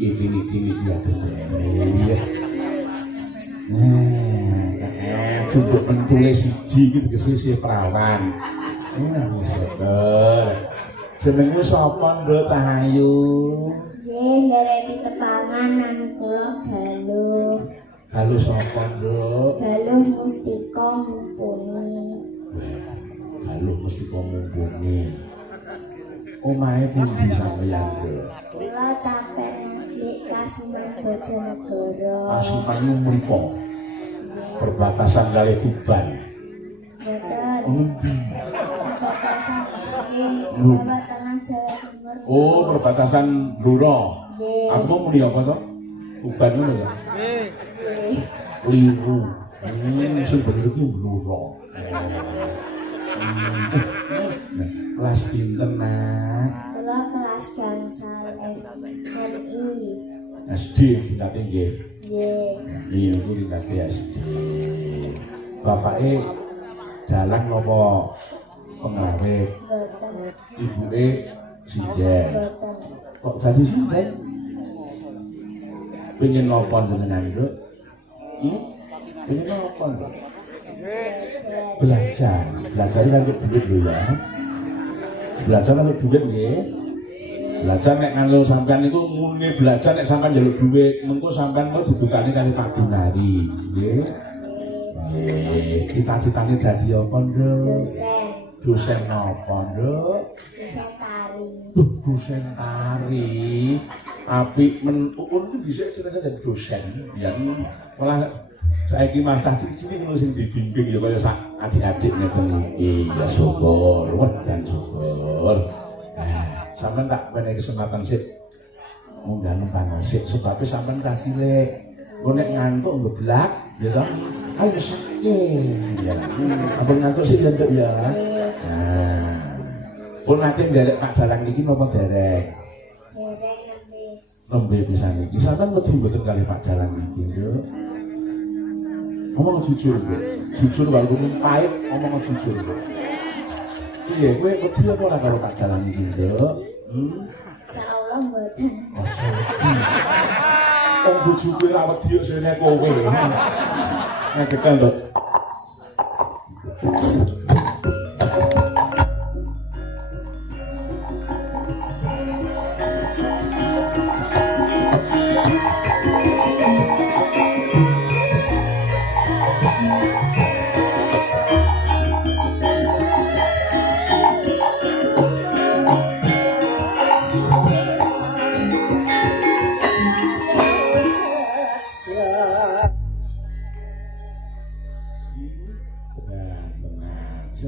Ini ya bener. Coba pentule siji iki kesisi perawan. Wis bener. Jenengmu sapa, Nduk Cahayu? Nggih, nderek pitepangan nami kula Galuh. Galuh sapa, Nduk? Galuh Mustika Mumpuni. Galuh Mustika Mumpuni. Omahe pundi sampeyan, Nduk? Kula Caper Ngaglik Kasiman Bojonegoro. Kasiman mriku. Perbatasan kali Tuban. Mboten. Perbatasan Jawa Tengah Jawa Timur. Oh, perbatasan Blora. Nggih. Aku mau muni apa to? Tuban ngono ya? Nggih. Liru. Sing bener iki Blora. Kelas pinten, Nak? Kula kelas gangsal SMI. SD tingkate nggih. Nggih. Iya, aku tingkate SD. Bapake dalang napa pengrawit? Mboten. Ibuke sinden. Mboten. Kok dadi sinden? Pengen napa jenengan, Nduk? Pengen napa, Nduk? Belajar. Belajar kan duit lho ya. Belajar kan duit nggih. Belajar nek kanggo sampean niku muni belajar nek sampean njaluk duit, mengko sampean kok didukani kali Pak Gunari, nggih. Nggih, cita-citane dadi apa, Nduk? Dosen. Dosen napa, Nduk? Dosen tari. Dosen tari. Apik men iki bisa cerita dadi dosen, ya. Malah saiki mah cilik ngono sing dibimbing ya kaya sak adik-adik ngeten iki, ya syukur, dan syukur. Sampeyan tak menehi kesempatan sik munggah nembang sik sebabe sampeyan cah cilik. Kok nek ngantuk ngeblak, ya toh. Ayo sakit. Ya. Abang ngantuk sik ya, Nduk ya. Nah. Pun nate nderek Pak Dalang niki napa derek? Derek nembe. Nembe pisan iki. Sampeyan wedi mboten kali Pak Dalang niki, Nduk? Ngomong jujur, Nduk. Jujur walaupun pahit, ngomong jujur, Nduk. Iya, kowe wedi apa ora karo Pak Dalang iki, Nduk? Insyaallah mboten. Aja wedi. Wong bojoku ora wedi kok sene kowe. Nek tekan, Nduk.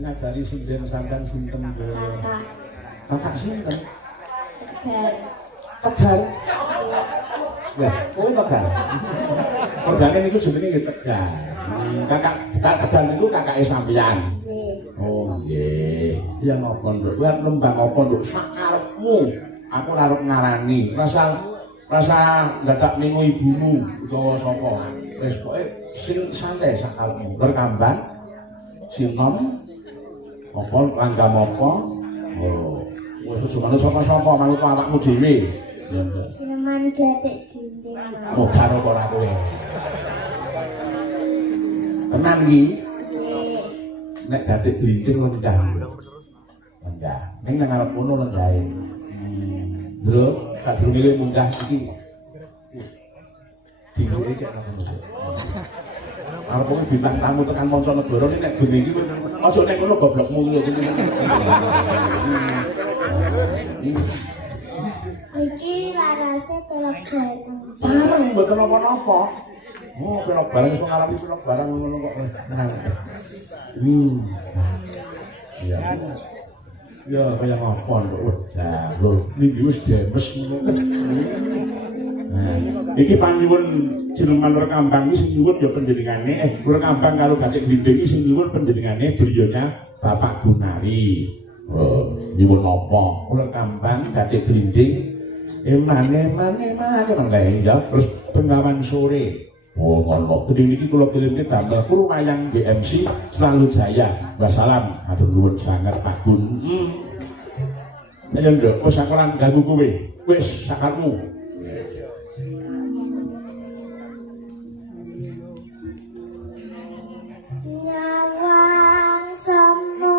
Ngajari sinden sampean sinten, Nduk? Kakak sinten? Tegar. Tegar. Ya, kowe Tegar. Organe niku jenenge nggih Tegar. Kakak Tegar niku kakake sampean. Nggih. Oh, nggih. Ya napa, Nduk? Kuwi lembang apa, Nduk? Sakarepmu. Aku ora arep ngarani. Rasa dadak ningu ibumu utawa sapa. Wis pokoke sing santai sakarepmu. Berkambang sinom apa rangga apa? Oh, wis aja sapa-sapa manut awakmu dhewe. Ya, Nduk. Sineman Datik Dinding. Oh, karo ora kowe. Tenan iki. Nggih. Nek Datik Dinding lenggah. Lenggah. Ning nang arep kono lenggahe. Bro, sadurunge kowe munggah iki. Dinduke kek ngono. Arep kowe bintang tamu tekan Mancanegara iki nek bengi iki kowe aja nek ngono goblokmu lho. Iki larase pelok bareng. Bareng mboten napa-napa. Oh, pelok bareng iso ngalami pelok bareng ngono kok. Iya. Ya, kaya ngapa kok wedah. Lho, niki wis demes ngono. Nah, iki panyuwun jenengan Rekambang iki sing nyuwun ya panjenengane Rekambang karo Datik Dinding iki sing nyuwun panjenengane beliaunya Bapak Gunari. Oh, nyuwun napa? Rekambang Datik Dinding mane ya terus Bengawan Sore. Oh, ngono. Kedhi niki kula kirimke damel kula wayang BMC selalu jaya. Wassalam. Matur nuwun sanget Pak Gun. Ya Nduk, wis sakolan ganggu kowe. Wis sakarmu. Nyawang semu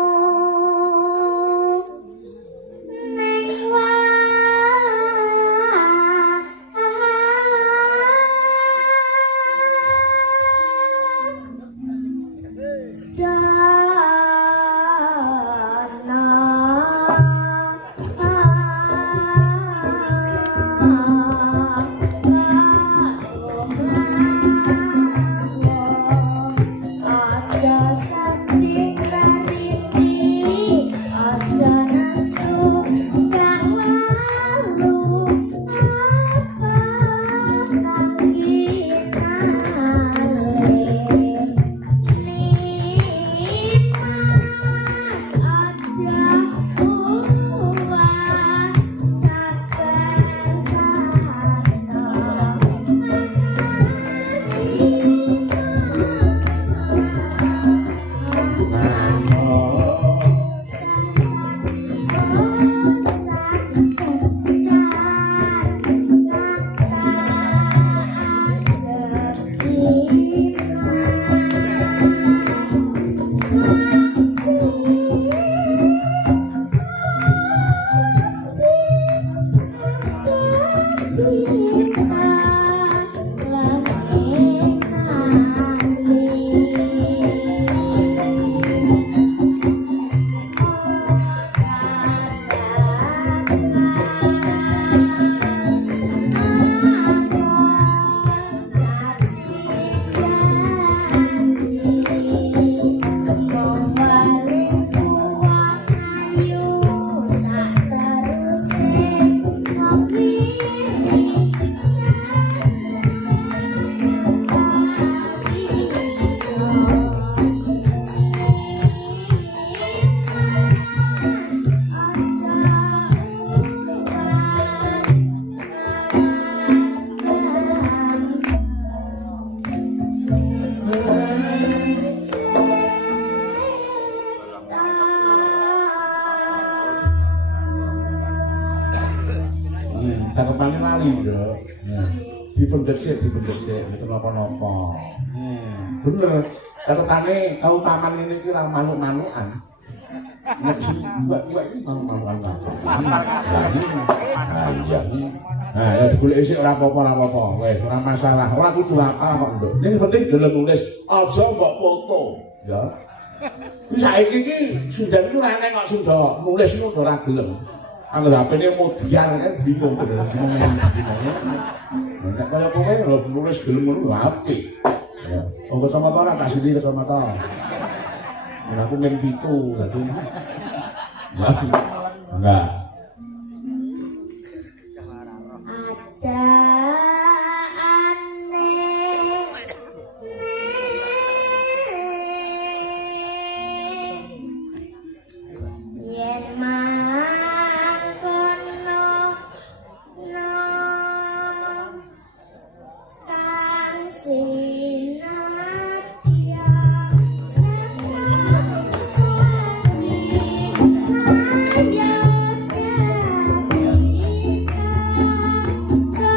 ning Carepane lali, Nduk. Nah, dipendhet sik, mboten napa-napa. Bener. Catetane kautaman ini iki ora manuk-manukan. Nek sing buat-buat iki manuk-manukan. Nah, ya digoleki sik ora apa-apa. Wis ora masalah. Ora kudu apa kok, Nduk. Ning penting gelem nulis, aja kok foto, ya. Wis saiki iki Sundan iki ora enek kok Sunda nulis ngono ora gelem. Kalau HP-ne modiar kan bingung bener ngomong. Nek kaya kowe lho nulis gelem ngono apik. Ya, wong kacamata ora tak sini kacamata. Nek aku men 7 dadi. Enggak. Ada Kau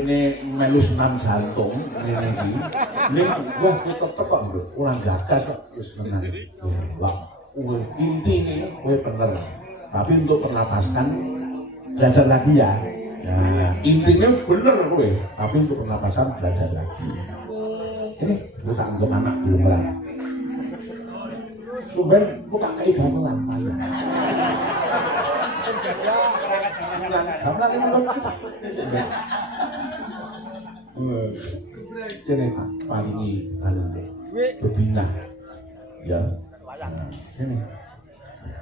kene melu senam jantung ngene iki. Ning wah tetep kok, Bro. Ora gagas kok wis menang. Lah, intine kowe bener. Tapi untuk pernapasan belajar lagi ya. Nah, intinya bener kowe, tapi untuk pernapasan belajar lagi. Ini bukan untuk anak belum lah. Sumber bukan kayak gamelan payah. Gamelan itu lo tak. Kene Pak, paringi anu bebina. Ya. Sini.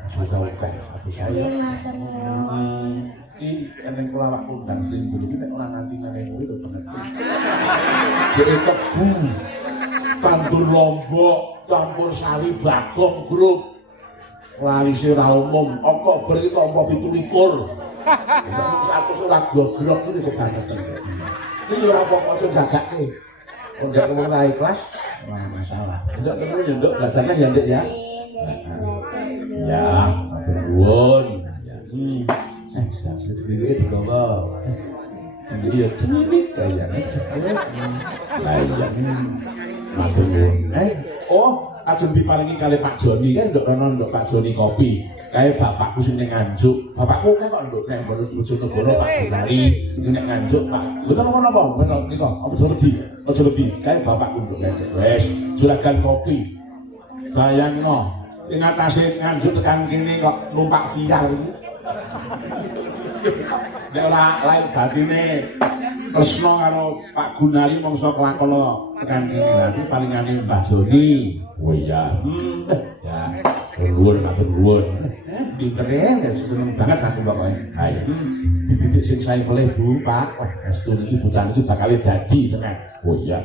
Sudah oke satu saya. Iki eneng kula wak kondang dulu iki nek ora nganti nang itu bener. Dhek tebu. Tandur lombok, campur sari bagong grup. Larise ora umum, Oktober iki tampa 17. Satu ora gogrok iki kebangetan. Iki ora apa-apa aja jagake. Ndek wong ra ikhlas, ora masalah. Ndek terus ndek belajarnya ya Ndek ya. Ya, matur nuwun. Sampai sendiri digawa. Iya, cemik kayaknya. Layan. Matur nuwun. Oh, ajeng diparingi kali Pak Joni kan ndok rono ndok Pak Joni kopi. Kae bapakku sing ning Nganjuk. Bapakku kan kok ndok nang Bojonegoro Pak Gunari ning Nganjuk, Pak. Mboten napa-napa, menawa nika. Aja wedi. Kae bapakku ndok nang wis juragan kopi. Bayangno, ing atase Nganjuk tekan kene kok numpak siar iki. Nek ora lair batine tresna karo Pak Gunari mongso kelakon tekan kene. Nanti palingane Mbah Joni. Oh iya. Ya, nuwun matur nuwun. Pintere seneng banget aku pokoke. Ayo. Dididik sing sae oleh Bu, Pak. Wah, restu niki bocah niki bakal dadi tenan. Oh iya.